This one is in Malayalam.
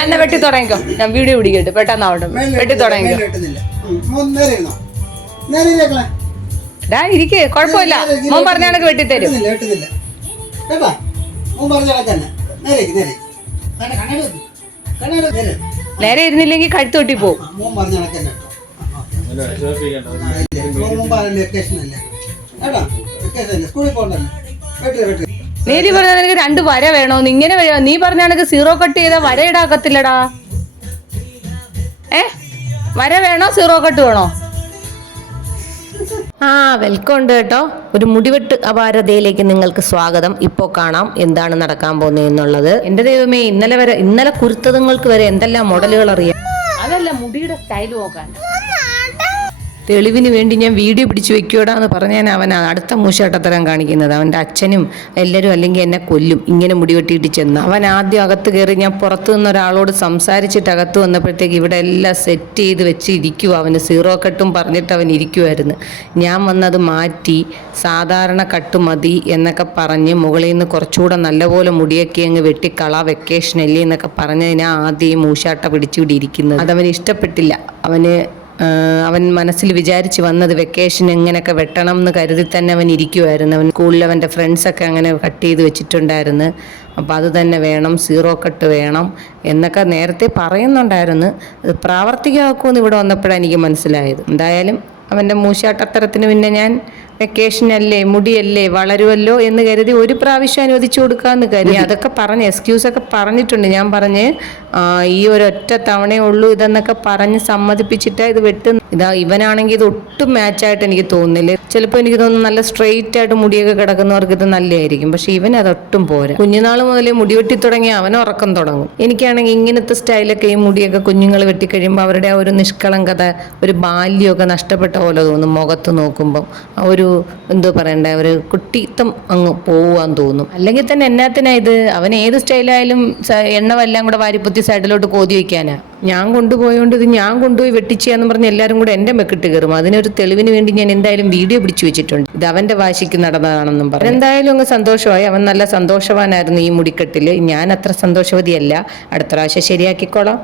എന്നെ വെട്ടി തുടങ്ങിക്കോ. ഞാൻ വീഡിയോ പിടിക്കട്ടെ, പെട്ടെന്നാവട്ടെ. വെട്ടി തുടങ്ങിക്കോ. ഇരിക്കേ, കുഴപ്പമില്ല. മോൻ പറഞ്ഞ കണക്ക് വെട്ടിത്തരും. നേരെ ഇരുന്നില്ലെങ്കിൽ കഴുത്ത് വെട്ടി പോവും. നീലി പറഞ്ഞ നിനക്ക് 2 വര വേണോന്ന്. ഇങ്ങനെ നീ പറഞ്ഞ കണക്ക് 0 കട്ട് ചെയ്താ വര ഇടാക്കത്തില്ലടാ. വര വേണോ 0 കട്ട് വേണോ? വെൽക്കം ഉണ്ട് കേട്ടോ. ഒരു മുടിവെട്ട് അപാരതയിലേക്ക് നിങ്ങൾക്ക് സ്വാഗതം. ഇപ്പോൾ കാണാം എന്താണ് നടക്കാൻ പോകുന്നത് എന്നുള്ളത്. എന്റെ ദൈവമേ, ഇന്നലെ കുരുത്തതുങ്ങൾക്ക് വരെ എന്തെല്ലാം മോഡലുകൾ അറിയാം. അതല്ല, മുടിയുടെ സ്റ്റൈൽ നോക്കാൻ. തെളിവിന് വേണ്ടി ഞാൻ വീഡിയോ പിടിച്ചു വെക്കൂടാന്ന് പറഞ്ഞാൽ അവൻ അടുത്ത മൂശാട്ടത്തരം കാണിക്കുന്നത്. അവൻ്റെ അച്ഛനും എല്ലാവരും അല്ലെങ്കിൽ എന്നെ കൊല്ലും ഇങ്ങനെ മുടി വെട്ടിയിട്ട് ചെന്ന്. അവൻ ആദ്യം അകത്ത് കയറി. ഞാൻ പുറത്തു നിന്ന് ഒരാളോട് സംസാരിച്ചിട്ട് അകത്ത് വന്നപ്പോഴത്തേക്ക് ഇവിടെ എല്ലാം സെറ്റ് ചെയ്ത് വെച്ച് ഇരിക്കുക. അവന് 0 കട്ടും പറഞ്ഞിട്ട് അവൻ ഇരിക്കുമായിരുന്നു. ഞാൻ വന്നത് മാറ്റി സാധാരണ കട്ട് മതി എന്നൊക്കെ പറഞ്ഞ് മുകളിൽ നിന്ന് കുറച്ചുകൂടെ നല്ലപോലെ മുടിയൊക്കെ അങ്ങ് വെട്ടിക്കള, വെക്കേഷൻ അല്ലേ എന്നൊക്കെ പറഞ്ഞതിനാ ആദ്യം മൂശാട്ട പിടിച്ചുകൂടി ഇരിക്കുന്നത്. അതവന് ഇഷ്ടപ്പെട്ടില്ല. അവൻ മനസ്സിൽ വിചാരിച്ച് വന്നത് വെക്കേഷൻ എങ്ങനെയൊക്കെ വെട്ടണം എന്ന് കരുതി തന്നെ അവൻ ഇരിക്കുമായിരുന്നു. അവൻ സ്കൂളിൽ അവൻ്റെ ഫ്രണ്ട്സൊക്കെ അങ്ങനെ കട്ട് ചെയ്ത് വെച്ചിട്ടുണ്ടായിരുന്നു. അപ്പോൾ അത് തന്നെ വേണം, 0 കട്ട് വേണം എന്നൊക്കെ നേരത്തെ പറയുന്നുണ്ടായിരുന്നു. അത് പ്രാവർത്തികമാക്കുമെന്ന് ഇവിടെ വന്നപ്പോഴാണ് എനിക്ക് മനസ്സിലായത്. എന്തായാലും അവൻ്റെ മൂശാട്ടത്തരത്തിന് പിന്നെ ഞാൻ വെക്കേഷനല്ലേ, മുടിയല്ലേ, വളരുമല്ലോ എന്ന് കരുതി ഒരു പ്രാവശ്യം അനുവദിച്ചു കൊടുക്കാമെന്ന് കരുതി. അതൊക്കെ പറഞ്ഞ് എക്സ്ക്യൂസൊക്കെ പറഞ്ഞിട്ടുണ്ട്. ഞാൻ പറഞ്ഞ് ഈ ഒരൊറ്റ തവണയേ ഉള്ളൂ ഇതെന്നൊക്കെ പറഞ്ഞ് സമ്മതിപ്പിച്ചിട്ടാണ് ഇത് വെട്ടുന്നത്. ഇവനാണെങ്കിൽ ഇത് ഒട്ടും മാച്ചായിട്ട് എനിക്ക് തോന്നുന്നില്ല. ചിലപ്പോൾ എനിക്ക് തോന്നുന്നു നല്ല സ്ട്രെയിറ്റ് ആയിട്ട് മുടിയൊക്കെ കിടക്കുന്നവർക്ക് ഇത് നല്ലതായിരിക്കും. പക്ഷെ ഇവൻ അതൊട്ടും പോരാ. കുഞ്ഞുനാൾ മുതലേ മുടി വെട്ടി തുടങ്ങി അവൻ ഉറക്കം തുടങ്ങും. എനിക്കാണെങ്കിൽ ഇങ്ങനത്തെ സ്റ്റൈലൊക്കെ ഈ മുടിയൊക്കെ കുഞ്ഞുങ്ങൾ വെട്ടിക്കഴിയുമ്പോൾ അവരുടെ ആ ഒരു നിഷ്കളങ്കത, ഒരു ബാല്യമൊക്കെ നഷ്ടപ്പെട്ട പോലെ തോന്നും. മുഖത്ത് നോക്കുമ്പം ആ ഒരു എന്തോ പറയണ്ട, ഒരു കുട്ടിത്തം അങ്ങ് പോവാൻ തോന്നും. അല്ലെങ്കിൽ തന്നെ എന്നാത്തിനാ ഇത്? അവൻ ഏത് സ്റ്റൈലായാലും എണ്ണമെല്ലാം കൂടെ വാരിപ്പൊത്തി സൈഡിലോട്ട് കോതി വയ്ക്കാനാ. ഞാൻ കൊണ്ടുപോയോണ്ട് ഇത് ഞാൻ കൊണ്ടുപോയി വെട്ടിച്ചാന്ന് പറഞ്ഞ് എല്ലാവരും കൂടെ എൻ്റെ മെക്കിട്ട് കയറും. അതിനൊരു തെളിവിന് വേണ്ടി ഞാൻ എന്തായാലും വീഡിയോ പിടിച്ചു വെച്ചിട്ടുണ്ട്. ഇത് അവൻ്റെ വാശിക്ക് നടന്നതാണെന്നും പറഞ്ഞു. എന്തായാലും അങ്ങ് സന്തോഷമായി. അവൻ നല്ല സന്തോഷവാനായിരുന്നു ഈ മുടിക്കെട്ടിൽ. ഞാൻ അത്ര സന്തോഷവതിയല്ല. അടുത്ത പ്രാവശ്യം ശരിയാക്കിക്കോളാം.